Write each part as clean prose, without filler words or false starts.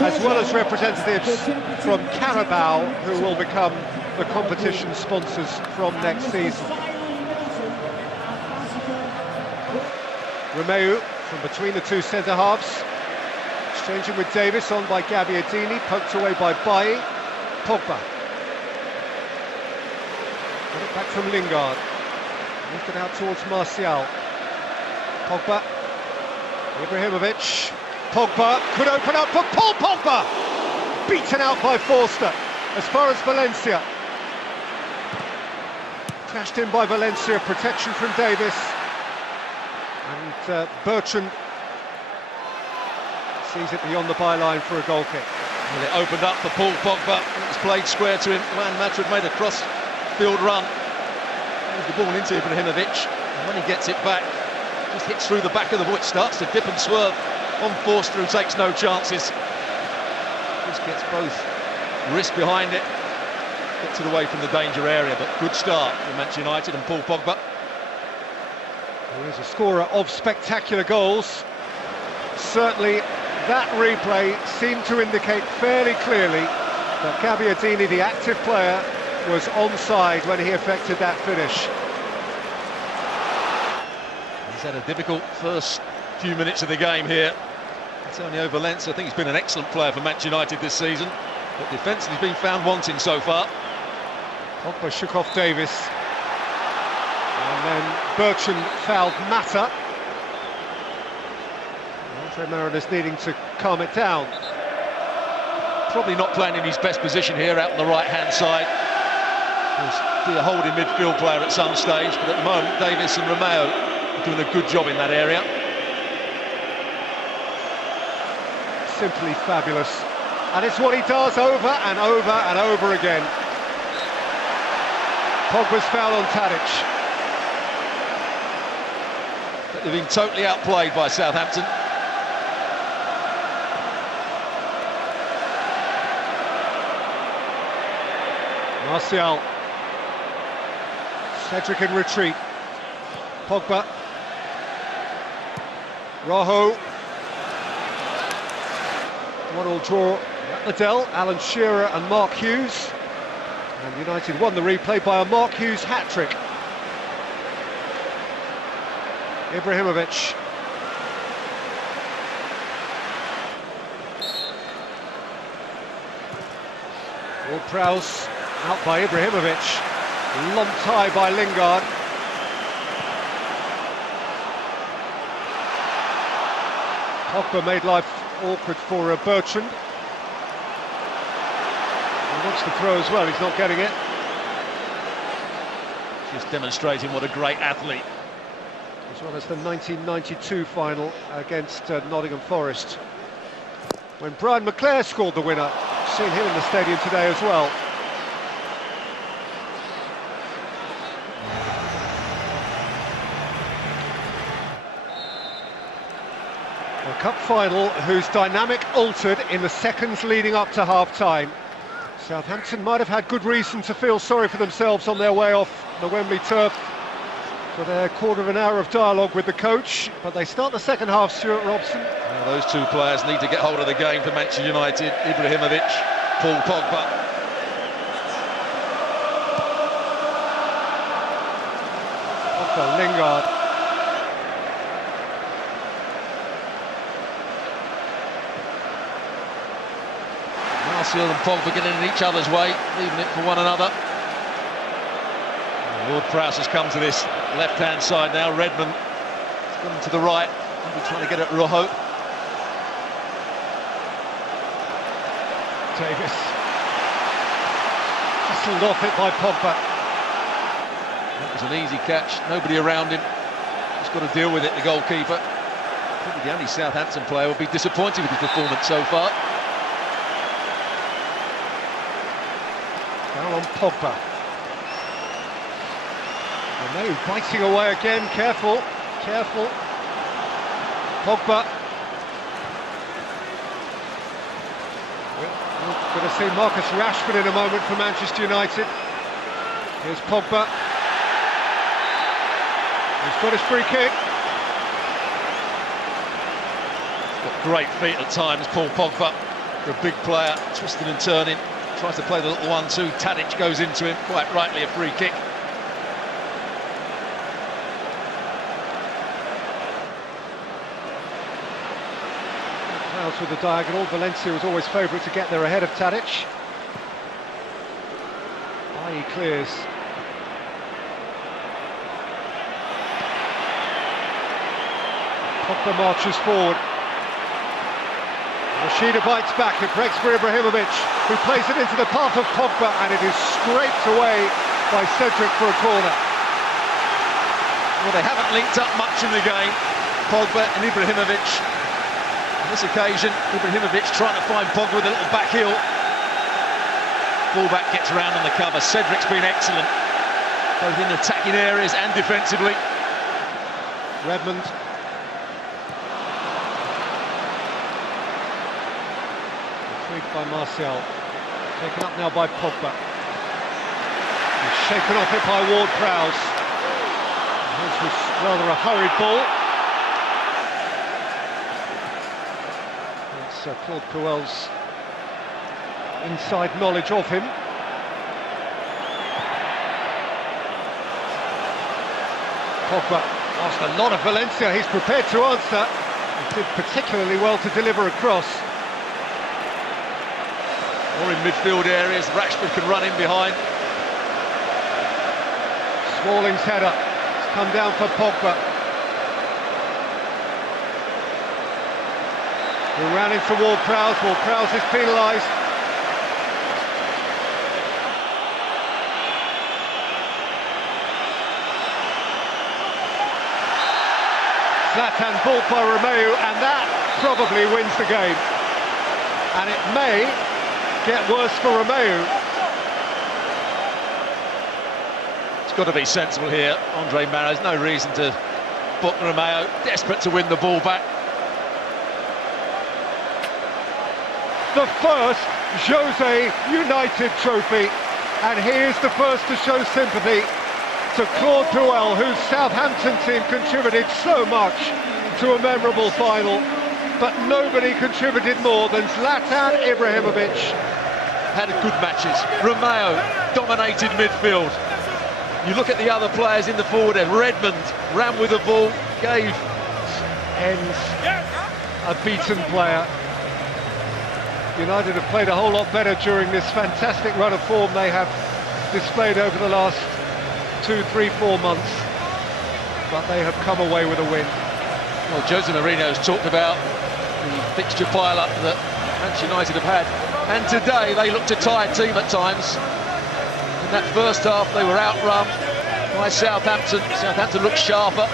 as well as representatives from Carabao, who will become the competition sponsors from next season. Romeu from between the two centre-halves, exchanging with Davis, on by Gabbiadini, poked away by Bailly. Pogba. Got it back from Lingard. Moved it out towards Martial. Pogba. Ibrahimovic. Pogba could open up for Paul Pogba! Beaten out by Forster. As far as Valencia. Crashed in by Valencia, protection from Davis. And Bertrand sees it beyond the byline for a goal kick. Well, it opened up for Paul Pogba. It was played square to him. Juan Madrid made a cross-field run. Moves the ball into Ibrahimovic. And when he gets it back, just hits through the back of the ball. It starts to dip and swerve on Forster, who takes no chances. Just gets both wrists behind it. Gets it away from the danger area, but good start for Manchester United and Paul Pogba. He is a scorer of spectacular goals. Certainly that replay seemed to indicate fairly clearly that Gabbiadini, the active player, was onside when he effected that finish. He's had a difficult first few minutes of the game here. Antonio Valencia, I think he's been an excellent player for Manchester United this season, but defensively he's been found wanting so far. Pogba shook off Davis, and then Bertrand fouled Mata. Andre Mariners needing to calm it down. Probably not playing in his best position here out on the right-hand side. He'll be a holding midfield player at some stage, but at the moment Davis and Romeu are doing a good job in that area. Simply fabulous, and it's what he does over and over and over again. Pogba's foul on Tadic. But they've been totally outplayed by Southampton. Martial. Cedric in retreat. Pogba. Rojo. 1-1 draw at Liddell. Alan Shearer and Mark Hughes. And United won the replay by a Mark Hughes hat-trick. Ibrahimovic. Ward-Prowse out by Ibrahimovic. Lumped high by Lingard. Pogba made life awkward for Bertrand. He wants to throw as well, he's not getting it. Just demonstrating what a great athlete. As well as the 1992 final against Nottingham Forest, when Brian McClare scored the winner. Seen him in the stadium today as well. A cup final whose dynamic altered in the seconds leading up to half-time. Southampton might have had good reason to feel sorry for themselves on their way off the Wembley turf for their quarter of an hour of dialogue with the coach, but they start the second half, Stuart Robson. Well, those two players need to get hold of the game for Manchester United. Ibrahimovic, Paul Pogba. Pogba, Lingard. Martial and Pogba getting in each other's way, leaving it for one another. Ward-Prowse has come to this left-hand side now. Redmond has gone to the right. He'll be trying to get at Rojo. Davis. Hustled off it by Pogba. That was an easy catch. Nobody around him. Just got to deal with it, the goalkeeper. Probably the only Southampton player will be disappointed with his performance so far. Foul on Pogba. Romeu biting away again, careful, careful. Pogba. We're going to see Marcus Rashford in a moment for Manchester United. Here's Pogba. He's got his free kick. He's got great feet at times, Paul Pogba. For a big player, twisting and turning, tries to play the little 1-2. Tadic goes into him, quite rightly a free kick. Crowds with the diagonal. Valencia was always favourite to get there ahead of Tadic. He clears. Pogba marches forward. Rashida bites back. It breaks for Ibrahimovic, who plays it into the path of Pogba, and it is scraped away by Cedric for a corner. Well, they haven't linked up much in the game, Pogba and Ibrahimovic. On this occasion, Ibrahimovic trying to find Pogba with a little back heel. Fullback gets around on the cover. Cedric's been excellent, both in attacking areas and defensively. Redmond. Retrieved by Martial. Taken up now by Pogba. He's shaken off it by Ward-Prowse. This was rather a hurried ball. It's Claude Puel's inside knowledge of him. Pogba asked a lot of Valencia. He's prepared to answer. He did particularly well to deliver a cross. Or in midfield areas, Rashford can run in behind. Smalling's header. It's come down for Pogba, who ran into Ward-Prowse. Ward-Prowse is penalised. Zlatan bought by Romeu, and that probably wins the game. And it may get worse for Romeu. It's got to be sensible here. Andre Maro's no reason to book Romeu, desperate to win the ball back. The first Jose United trophy, and he is the first to show sympathy to Claude Puel, whose Southampton team contributed so much to a memorable final, but nobody contributed more than Zlatan Ibrahimovic. Had good matches. Romeu dominated midfield. You look at the other players in the forward end. Redmond ran with the ball, gave Ends a beaten player. United have played a whole lot better during this fantastic run of form they have displayed over the last 2, 3, 4 months, but they have come away with a win. Well, Jose Mourinho's talked about the fixture pile-up that Manchester United have had, and today they looked a tired team at times. In that first half they were outrun by Southampton. Southampton looked sharper,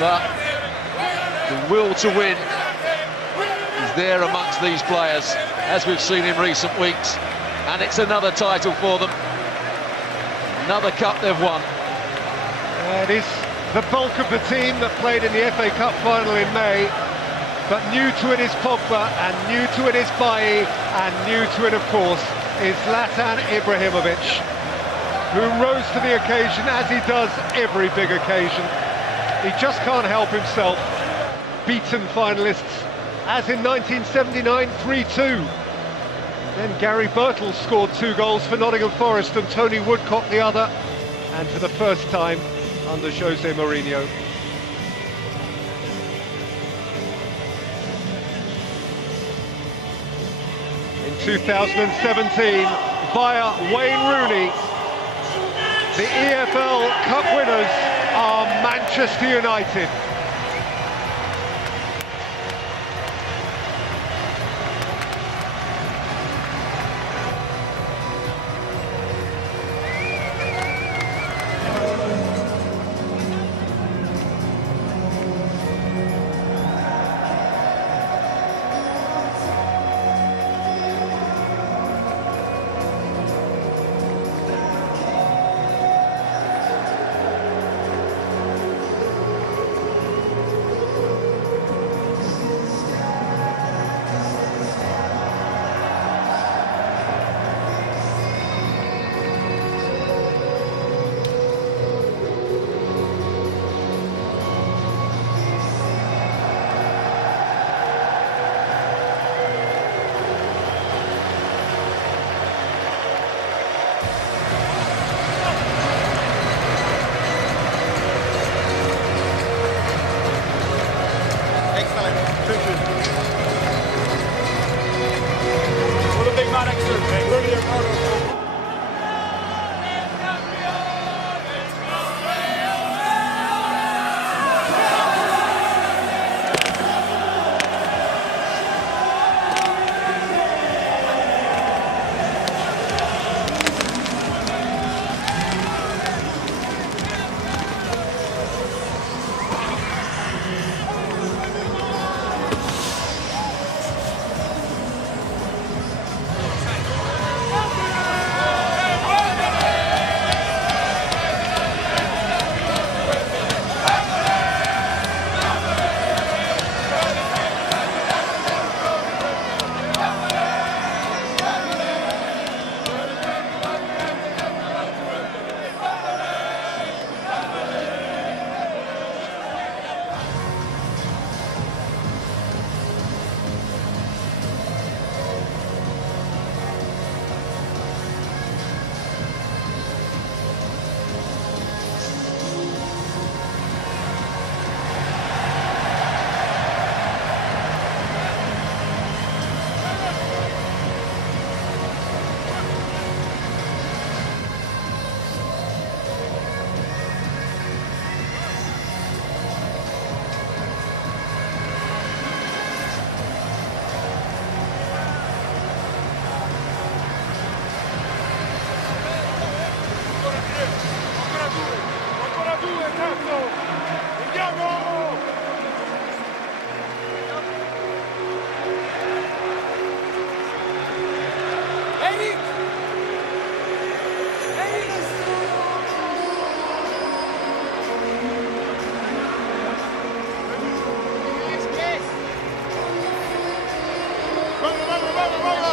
but the will to win is there amongst these players, as we've seen in recent weeks, and it's another title for them. Another cup they've won. It is the bulk of the team that played in the FA Cup final in May, but new to it is Pogba, and new to it is Bailly, and new to it, of course, is Zlatan Ibrahimovic, who rose to the occasion as he does every big occasion. He just can't help himself. Beaten finalists, as in 1979, 3-2. Then Gary Birtles scored 2 goals for Nottingham Forest and Tony Woodcock the other, and for the first time under Jose Mourinho. In 2017, via Wayne Rooney, the EFL Cup winners are Manchester United. Vamos, vamos, vamos, vamos.